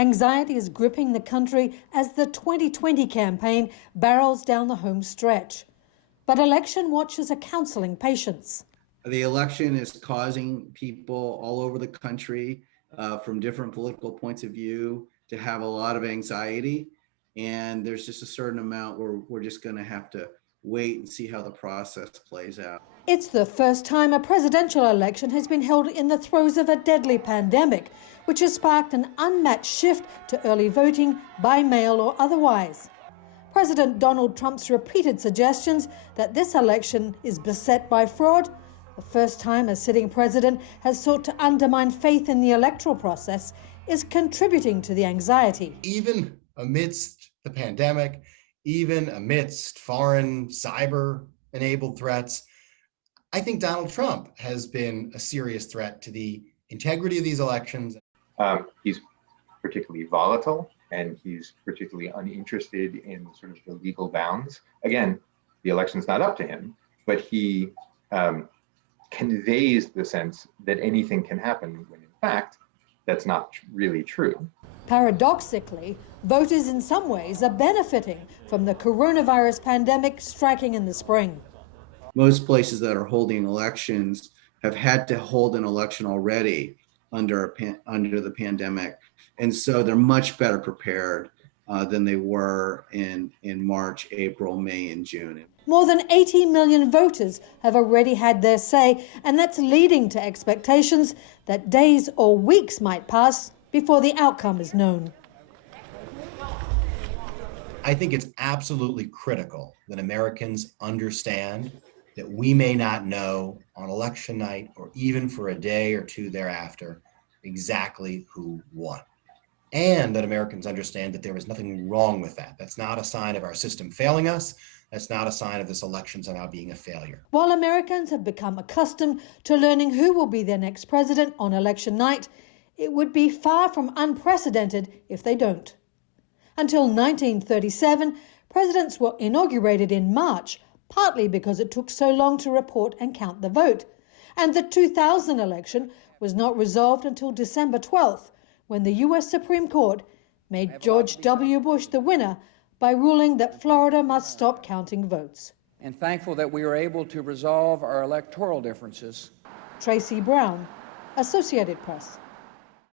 Anxiety is gripping the country as the 2020 campaign barrels down the home stretch. But election watchers are counselling patience. The election is causing people all over the country from different political points of view to have a lot of anxiety. And there's just a certain amount where we're just going to have to wait and see how the process plays out. It's the first time a presidential election has been held in the throes of a deadly pandemic, which has sparked an unmatched shift to early voting by mail or otherwise. President Donald Trump's repeated suggestions that this election is beset by fraud, the first time a sitting president has sought to undermine faith in the electoral process, is contributing to the anxiety. Even amidst the pandemic, even amidst foreign cyber-enabled threats, I think Donald Trump has been a serious threat to the integrity of these elections. He's particularly volatile, and he's particularly uninterested in sort of the legal bounds. Again, the election's not up to him, but he conveys the sense that anything can happen when in fact that's not really true. Paradoxically, voters in some ways are benefiting from the coronavirus pandemic striking in the spring. Most places that are holding elections have had to hold an election already under the pandemic. And so they're much better prepared than they were in March, April, May, and June. More than 80 million voters have already had their say, and that's leading to expectations that days or weeks might pass before the outcome is known. I think it's absolutely critical that Americans understand that we may not know on election night or even for a day or two thereafter exactly who won. And that Americans understand that there is nothing wrong with that. That's not a sign of our system failing us. That's not a sign of this election somehow being a failure. While Americans have become accustomed to learning who will be their next president on election night, it would be far from unprecedented if they don't. Until 1937, presidents were inaugurated in March, partly because it took so long to report and count the vote. And the 2000 election was not resolved until December 12th, when the U.S. Supreme Court made George W. Bush the winner by ruling that Florida must stop counting votes. And thankful that we were able to resolve our electoral differences. Tracy Brown, Associated Press.